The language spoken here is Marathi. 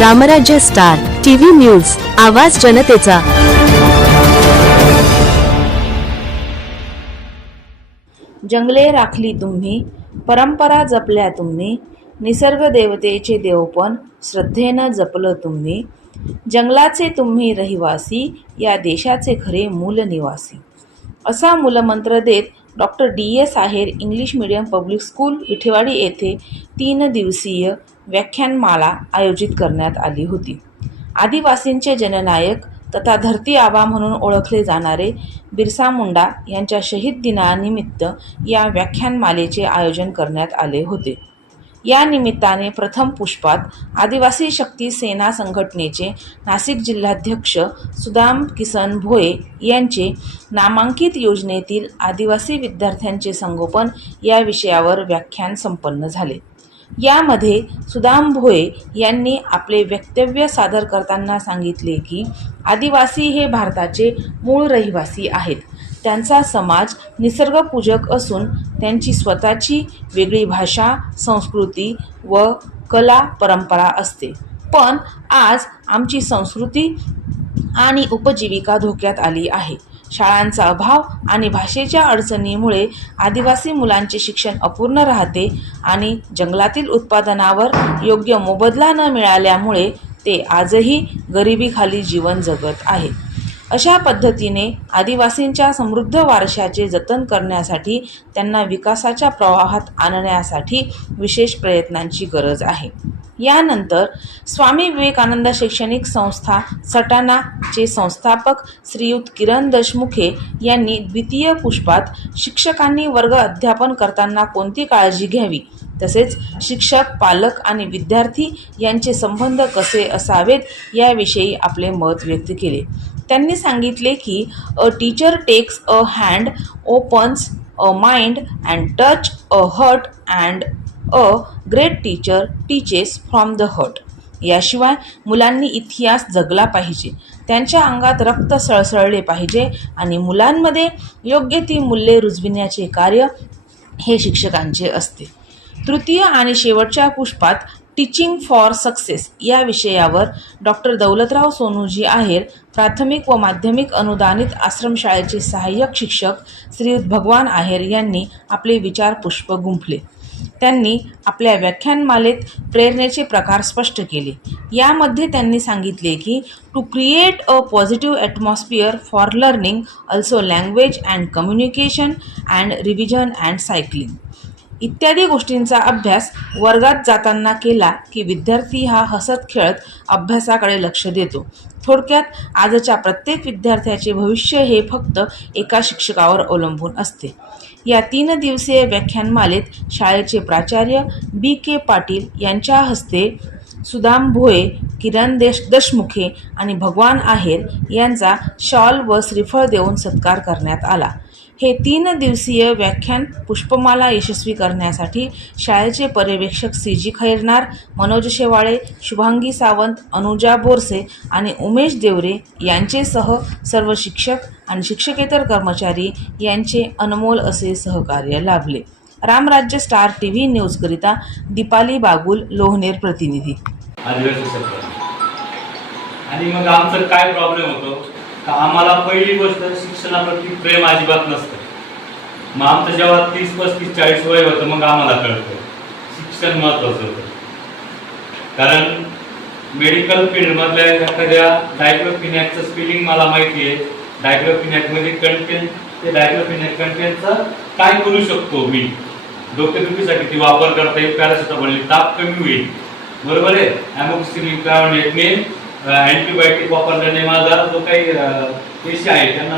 रामराज्य स्टार टीव्ही न्यूज, आवाज जनतेचा। जंगले राखली तुम्ही, परंपरा जपल्या तुम्ही, निसर्ग देवतेचे देवपण श्रद्धेनं जपलं तुम्ही। जंगलाचे तुम्ही रहिवासी, या देशाचे खरे मूल निवासी। असा मूलमंत्र देत डॉक्टर DS आहेर English medium public school Vithewadi येथे 3 दिवसीय व्याख्यानमाला आयोजित करण्यात आली होती। आदिवासींचे जननायक तथा धरती आबा म्हणून ओळखले जाणारे बिरसा मुंडा यांच्या शहीद दिनानिमित्त या व्याख्यानमालेचे आयोजन करण्यात आले होते। या निमित्ताने प्रथम पुष्पात आदिवासी शक्ती सेना संघटनेचे नाशिक जिल्हाध्यक्ष सुदाम किसन भोये यांचे नामांकित योजनेतील आदिवासी विद्यार्थ्यांचे संगोपन या विषयावर व्याख्यान संपन्न झाले। यामध्ये सुदाम भोये यांनी आपले वक्तव्य सादर करताना सांगितले की आदिवासी हे भारताचे मूळ रहिवासी आहेत। त्यांचा समाज निसर्गपूजक असून त्यांची स्वतःची वेगळी भाषा, संस्कृती व कला परंपरा असते। पण आज आमची संस्कृती आणि उपजीविका धोक्यात आली आहे। शाळांचा अभाव आणि भाषेच्या अडचणीमुळे आदिवासी मुलांचे शिक्षण अपूर्ण राहते आणि जंगलातील उत्पादनावर योग्य मोबदला न मिळाल्यामुळे ते आजही गरिबीखाली जीवन जगत आहेत। अशा पद्धतीने आदिवासींच्या समृद्ध वारशाचे जतन करण्यासाठी त्यांना विकासाच्या प्रवाहात आणण्यासाठी विशेष प्रयत्नांची गरज आहे। यानंतर स्वामी विवेकानंद शैक्षणिक संस्था सटाणा चे संस्थापक श्रीयुत किरण देशमुखे यांनी द्वितीय पुष्पात शिक्षकांनी वर्ग अध्यापन करताना कोणती काळजी घ्यावी, तसेच शिक्षक, पालक आणि विद्यार्थी यांचे संबंध कसे असावेत याविषयी आपले मत व्यक्त केले। त्यांनी सांगितले की a teacher takes a hand, opens a mind and touch a heart and a great teacher teaches from the heart. याशिवाय मुलांनी इतिहास जगला पाहिजे, त्यांच्या अंगात रक्त सळसळले पाहिजे आणि मुलांमध्ये योग्य ती मूल्ये रुजविण्याचे कार्य हे शिक्षकांचे असते। तृतीय आणि शेवटच्या पुष्पात टीचिंग फॉर सक्सेस या विषयावर डॉक्टर दौलतराव सोनूजी आहेर प्राथमिक व माध्यमिक अनुदानित आश्रमशाळेचे सहाय्यक शिक्षक श्रीयुत भगवान आहेर यांनी आपले विचार पुष्प गुंफले। त्यांनी आपल्या व्याख्यानमालेत प्रेरणेचे प्रकार स्पष्ट केले। यामध्ये त्यांनी सांगितले की to create a positive atmosphere for learning, also language and communication and revision and cycling इत्यादी गोष्टींचा अभ्यास वर्गात जाताना केला की विद्यार्थी हा हसत खेळत अभ्यासाकडे लक्ष देतो। थोडक्यात आजच्या प्रत्येक विद्यार्थ्याचे भविष्य हे फक्त एका शिक्षकावर अवलंबून असते। या 3 दिवसीय व्याख्यानमालेत शाळेचे प्राचार्य BK पाटील यांच्या हस्ते सुदाम भोये, किरण देशमुखे आणि भगवान आहेर यांचा शॉल व श्रीफळ देऊन सत्कार करण्यात आला। हे 3 दिवसीय व्याख्यान पुष्पमाला यशस्वी करण्यासाठी शाळेचे पर्यवेक्षक CG खैरनार, मनोज शेवाळे, शुभांगी सावंत, अनुजा बोरसे आणि उमेश देवरे यांचेसह सर्व शिक्षक आणि शिक्षकेतर कर्मचारी यांचे अनमोल असे सहकार्य लाभले। रामराज्य स्टार टीव्ही न्यूजकरिता दीपाली बागुल, लोहनेर प्रतिनिधी। आणि मग आमचं काय प्रॉब्लेम होतो का आम्हाला पहिली गोष्ट शिक्षणाप्रती प्रेम अजिबात नसतं। मग आमचं जेव्हा 30, 35, 40 वय होतं मग आम्हाला कळतं शिक्षण महत्त्वाचं होतं। कारण मेडिकल फील्डमधल्या एखाद्या डायक्लोफिनॅकचं स्पेलिंग मला माहिती आहे। डायक्लोफिनॅकमध्ये कंटेंट, ते डायक्लोफिनॅक कंटेंटचं काय करू शकतो मी, डोकेदुखीसाठी ती वापर करता येईल, पॅरासिटामॉल ताप कमी होईल, बरोबर आहे। अॅमोक्सिसिलिन अँटीबायोटिक वापरल्याने माझा जो काही पेशी आहे त्यांना